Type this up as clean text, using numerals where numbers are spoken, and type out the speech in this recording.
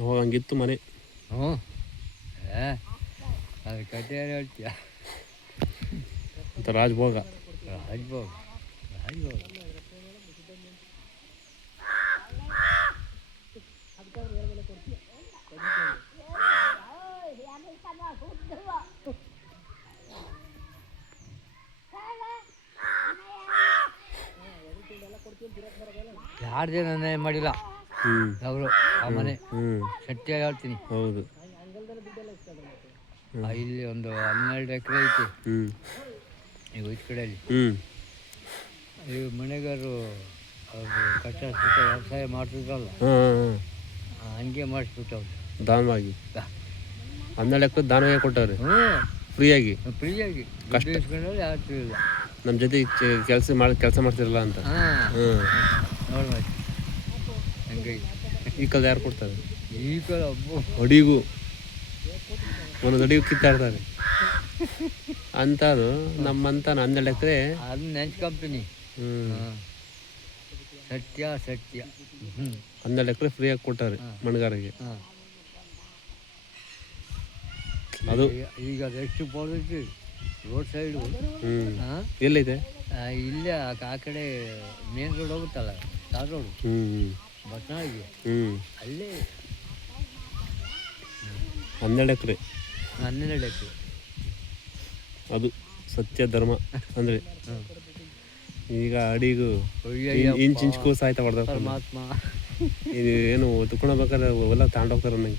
ಅವಾಗ ಹಂಗಿತ್ತು ಮನೆ. ಹ್ಞೂ ಅದು ಕತೆ ಹೇಳ್ತೀಯ. ಅಂತ ರಾಜ್ಭೋಗ. ರಾಜ್ಭೋಗ ರಾಜ್ಭೋಗ. ಯಾರು ಜನ ಅನ್ಯಾಯ ಮಾಡಿಲ್ಲ ಅವರು ಆ ಮನೆ ಸತ್ಯ ಹೇಳ್ತೀನಿ. ಹೌದು. ಇಲ್ಲಿ ಒಂದು 12 ಎಕರೆ ಐತಿ ಈಗ ಈ ಕಡೆಯಲ್ಲಿ. ಈ ಮನೆಗಾರರು ಅವರು ಕಷ್ಟ ಸುಖ ವ್ಯವಸಾಯ ಮಾಡ್ತಿದ್ರಲ್ಲ ಹಂಗೆ ಮಾಡಿಸ್ಬಿಟ್ಟವ್ರು ದಾನವಾಗಿ. 12 ಎಕರೆ ದಾನವಾಗಿ ಕೊಟ್ಟವ್ರೆ ಫ್ರೀಯಾಗಿ. ಕಷ್ಟ ಇಸ್ಕೊಂಡ್ರೆ ಯಾರು ಇಲ್ಲ ನಮ್ಮ ಜೊತೆ ಕೆಲಸ ಮಾಡ್ತಿರಲ್ಲ ಅಂತ. ನೋಡಿ ಹಂಗೆ ಈ ಕಾಲದ ಯಾರು ಕೊಡ್ತಾರೆ? ಈ ಕಾಲ ಅಡಿಗೂ ಒಂದೊಂದು ಅಡಿಗೂ ಕಿತ್ತಾಡ್ತಾರೆ ಅಂಥದ್ದು. ನಮ್ಮಂತ 12 ಎಕರೆ ಅದನ್ನ ನೆನ್ಸ್ಕೊಂತೀನಿ. ಸತ್ಯ 12 ಎಕರೆ ಫ್ರೀಯಾಗಿ ಕೊಟ್ಟಾರೆ ಮಣ್ಗಾರಿಗೆ. ಅದು ಈಗ ಎಷ್ಟು ಪೋದೈತಿ ರೋಡ್ ಸೈಡು. ಎಲ್ಲೈತೆ? ಇಲ್ಲೇ ಆ ಕಡೆ ಮೇನ್ ರೋಡ್ ಹೋಗುತ್ತಲ್ಲ ಸ್ಟಾರ್ ರೋಡು ಬಸ್ನಾಳಿಗೆ ಅಲ್ಲೇ 12 ಎಕರೆ. 12 ಎಕರೆ. ಅದು ಸತ್ಯ ಧರ್ಮ ಅಂದರೆ. ಈಗ ಅಡಿಗೂ ಇಂಚಿಂಚ್ಗೂ ಸಾಯ್ತಾ ಹೊಡೆದ ಪರಮಾತ್ಮ ಏನು ತುಕೊಂಡ್ಬೇಕಾದ್ರೆ ಎಲ್ಲ ತಗೊಂಡೋಗ್ತಾರೆ ನನಗೆ.